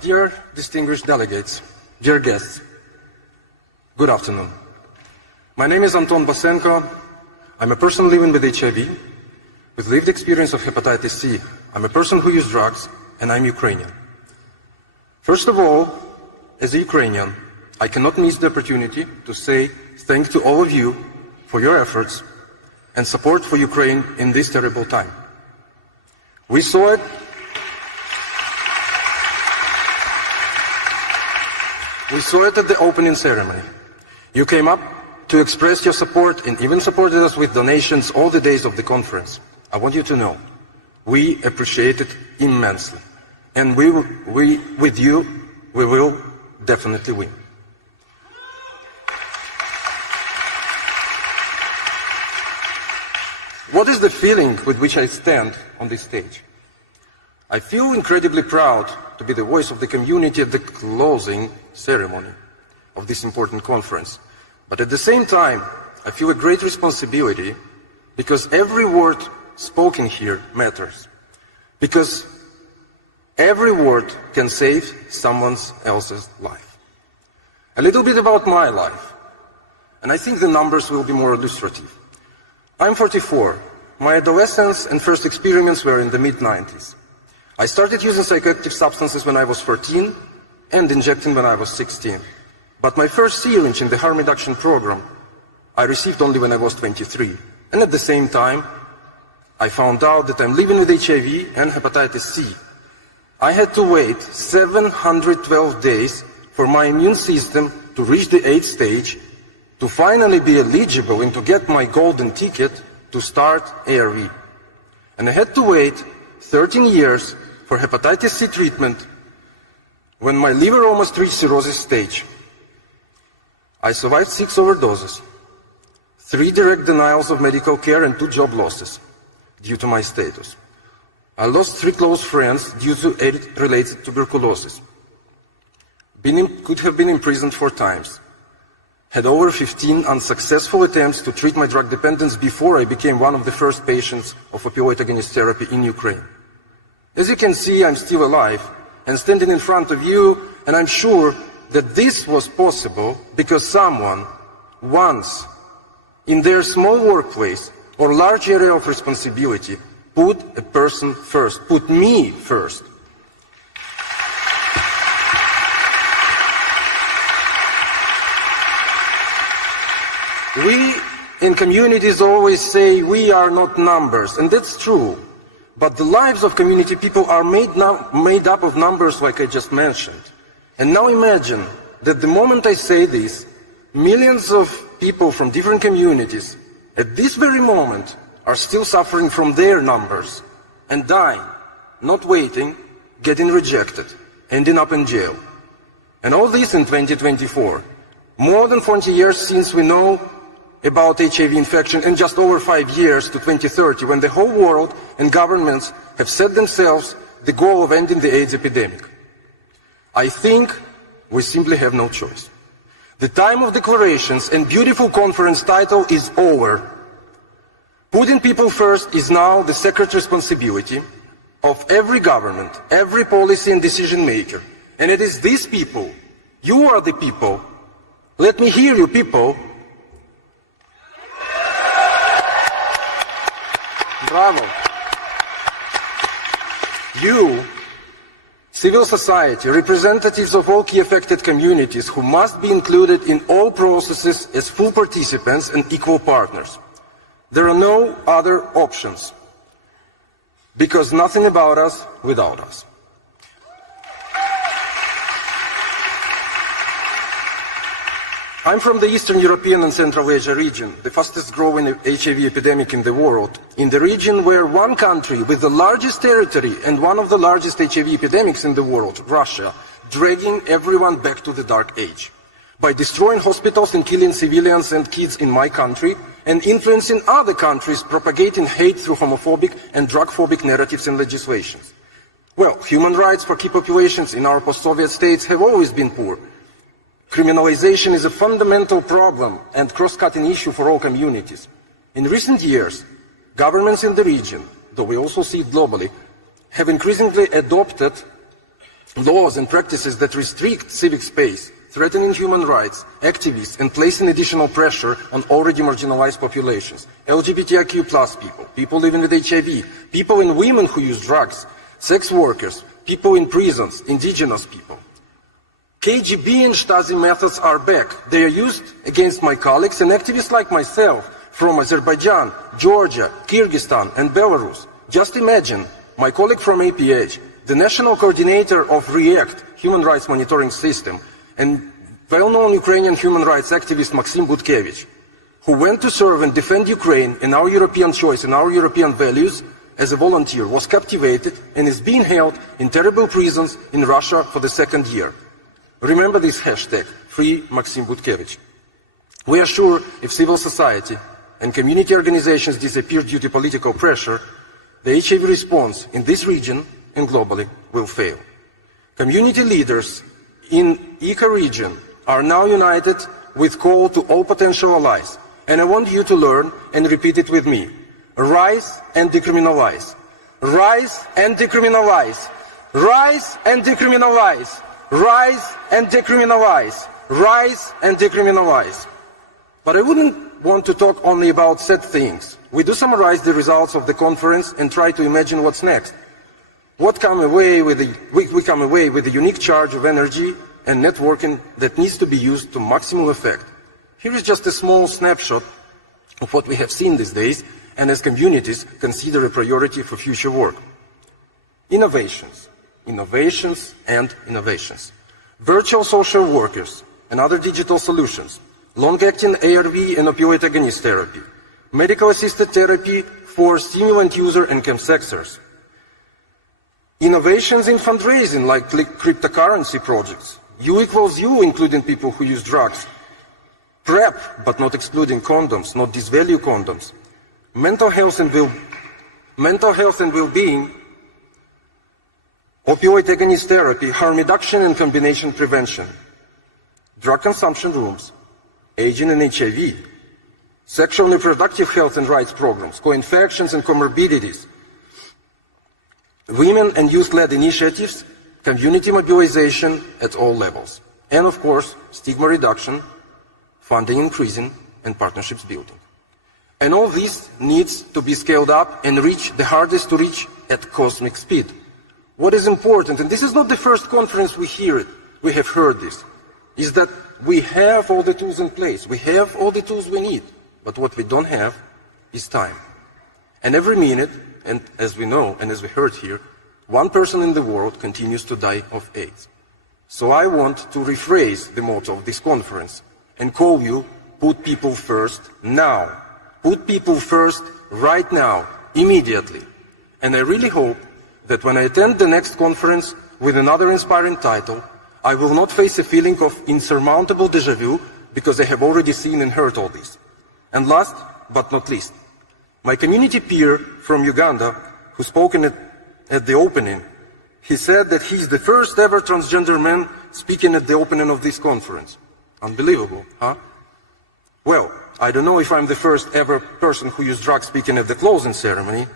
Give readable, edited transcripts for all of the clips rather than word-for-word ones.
Dear distinguished delegates, dear guests, good afternoon. My name is Anton Basenko. I'm a person living with HIV, with lived experience of hepatitis C. I'm a person who uses drugs, and I'm Ukrainian. First of all, as a Ukrainian, I cannot miss the opportunity to say thanks to all of you for your efforts and support for Ukraine in this terrible time. We saw it. We saw it at the opening ceremony. You came up to express your support and even supported us with donations all the days of the conference. I want you to know, we appreciate it immensely. And with you, we will definitely win. What is the feeling with which I stand on this stage? I feel incredibly proud to be the voice of the community at the closing ceremony of this important conference. But at the same time, I feel a great responsibility because every word spoken here matters. Because every word can save someone else's life. A little bit about my life, and I think the numbers will be more illustrative. I'm 44. My adolescence and first experiments were in the mid-90s. I started using psychoactive substances when I was 14 and injecting when I was 16. But my first syringe in the harm reduction program I received only when I was 23. And at the same time, I found out that I'm living with HIV and hepatitis C. I had to wait 712 days for my immune system to reach the 8th stage, to finally be eligible and to get my golden ticket to start ARV. And I had to wait 13 years for hepatitis C treatment when my liver almost reached cirrhosis stage. I survived 6 overdoses, 3 direct denials of medical care and 2 job losses due to my status. I lost 3 close friends due to AIDS-related tuberculosis. Could have been imprisoned 4 times. Had over 15 unsuccessful attempts to treat my drug dependence before I became one of the first patients of opioid agonist therapy in Ukraine. As you can see, I'm still alive and standing in front of you, and I'm sure that this was possible because someone once in their small workplace or large area of responsibility put a person first, put me first. We in communities always say we are not numbers, and that's true. But the lives of community people are made up of numbers like I just mentioned. And now imagine that the moment I say this, millions of people from different communities at this very moment are still suffering from their numbers and dying, not waiting, getting rejected, ending up in jail. And all this in 2024. More than 40 years since we know about HIV infection, and just over 5 years to 2030, when the whole world and governments have set themselves the goal of ending the AIDS epidemic. I think we simply have no choice. The time of declarations and beautiful conference title is over. Putting people first is now the sacred responsibility of every government, every policy and decision maker. And it is these people, you are the people, let me hear you people. Bravo. You, civil society, representatives of all key affected communities who must be included in all processes as full participants and equal partners. There are no other options, because nothing about us without us. I'm from the Eastern European and Central Asia region, the fastest growing HIV epidemic in the world, in the region where one country with the largest territory and one of the largest HIV epidemics in the world, Russia, dragging everyone back to the dark age by destroying hospitals and killing civilians and kids in my country and influencing other countries propagating hate through homophobic and drug-phobic narratives and legislations. Well, human rights for key populations in our post-Soviet states have always been poor. Criminalization is a fundamental problem and cross-cutting issue for all communities. In recent years, governments in the region, though we also see it globally, have increasingly adopted laws and practices that restrict civic space, threatening human rights, activists, and placing additional pressure on already marginalized populations. LGBTIQ+ people, people living with HIV, people and women who use drugs, sex workers, people in prisons, indigenous people. KGB and Stasi methods are back. They are used against my colleagues and activists like myself from Azerbaijan, Georgia, Kyrgyzstan, and Belarus. Just imagine, my colleague from APH, the national coordinator of REACT, Human Rights Monitoring System, and well-known Ukrainian human rights activist Maxim Butkevich, who went to serve and defend Ukraine and our European choice and our European values as a volunteer, was captivated and is being held in terrible prisons in Russia for the 2nd year. Remember this hashtag, Free Maxim Butkevich. We are sure if civil society and community organizations disappear due to political pressure, the HIV response in this region and globally will fail. Community leaders in ECA region are now united with call to all potential allies, and I want you to learn and repeat it with me. Rise and decriminalize. Rise and decriminalize. Rise and decriminalize. Rise and decriminalize. Rise and decriminalize. But I wouldn't want to talk only about sad things. We do summarize the results of the conference and try to imagine what's next. We come away with a unique charge of energy and networking that needs to be used to maximum effect. Here is just a small snapshot of what we have seen these days, and as communities consider a priority for future work. Innovations, innovations, and innovations. Virtual social workers and other digital solutions, long-acting ARV and opioid agonist therapy, medical-assisted therapy for stimulant user and chemsexers. Innovations in fundraising like cryptocurrency projects, U=U, including people who use drugs, PrEP, but not excluding condoms, not disvalue condoms, mental health and well-being, opioid agonist therapy, harm reduction and combination prevention, drug consumption rooms, aging and HIV, sexual and reproductive health and rights programs, co-infections and comorbidities, women and youth-led initiatives, community mobilization at all levels, and of course, stigma reduction, funding increasing, and partnerships building. And all this needs to be scaled up and reach the hardest to reach at cosmic speed. What is important, and this is not the first conference we have heard this, is that we have all the tools in place. We have all the tools we need. But what we don't have is time. And every minute, and as we know, and as we heard here, one person in the world continues to die of AIDS. So I want to rephrase the motto of this conference and call you, put people first now. Put people first right now, immediately. And I really hope that when I attend the next conference with another inspiring title, I will not face a feeling of insurmountable déjà vu because I have already seen and heard all this. And last but not least, my community peer from Uganda, who spoke at the opening, he said that he's the first ever transgender man speaking at the opening of this conference. Unbelievable, huh? Well, I don't know if I'm the first ever person who used drugs speaking at the closing ceremony,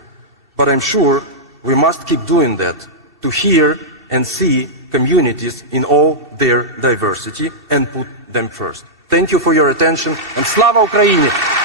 but I'm sure we must keep doing that to hear and see communities in all their diversity and put them first. Thank you for your attention, and Slava Ukraini!